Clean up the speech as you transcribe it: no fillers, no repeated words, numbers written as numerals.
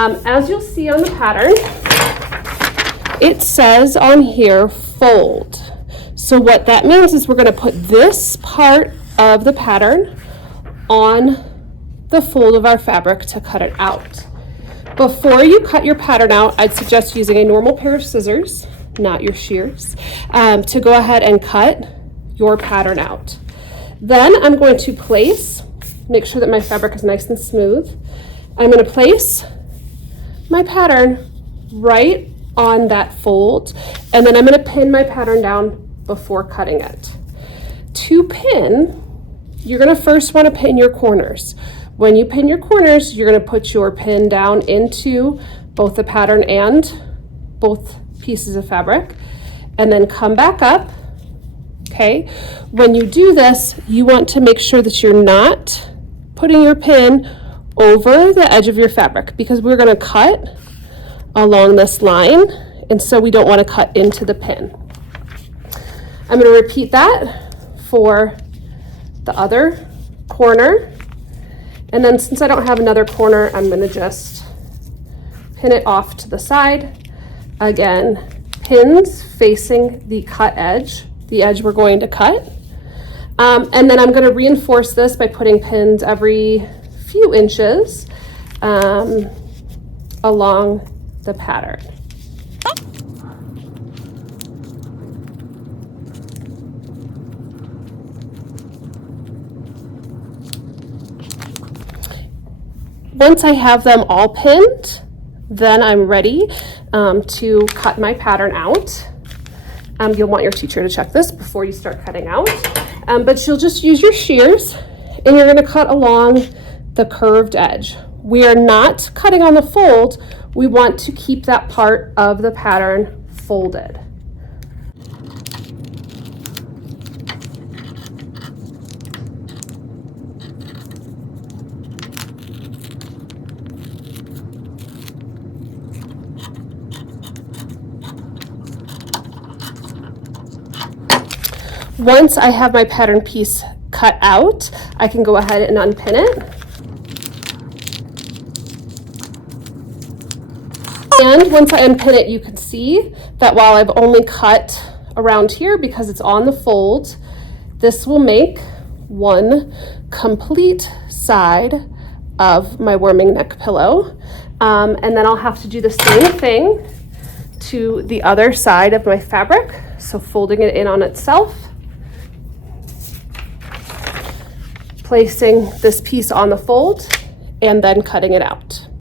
As you'll see on the pattern, it says on here, fold. So what that means is we're going to put this part of the pattern on the fold of our fabric to cut it out. Before you cut your pattern out, I'd suggest using a normal pair of scissors, not your shears, to go ahead and cut your pattern out. Then I'm going to make sure that my fabric is nice and smooth. I'm going to place my pattern right on that fold, and then I'm going to pin my pattern down before cutting it. To pin, you're going to first want to pin your corners. When you pin your corners, you're going to put your pin down into both the pattern and both pieces of fabric, and then come back up. Okay, when you do this, you want to make sure that you're not putting your pin over the edge of your fabric, because we're going to cut along this line, and so we don't want to cut into the pin. I'm going to repeat that for the other corner, and then since I don't have another corner, I'm going to just pin it off to the side. Again, pins facing the cut edge, the edge we're going to cut. And then I'm going to reinforce this by putting pins every few inches along the pattern. Once I have them all pinned, then I'm ready to cut my pattern out. You'll want your teacher to check this before you start cutting out, but you'll just use your shears and you're going to cut along the curved edge. We are not cutting on the fold. We want to keep that part of the pattern folded. Once I have my pattern piece cut out, I can go ahead and unpin it. And once I unpin it, you can see that while I've only cut around here because it's on the fold, this will make one complete side of my worming neck pillow. And then I'll have to do the same thing to the other side of my fabric. So folding it in on itself, placing this piece on the fold, and then cutting it out.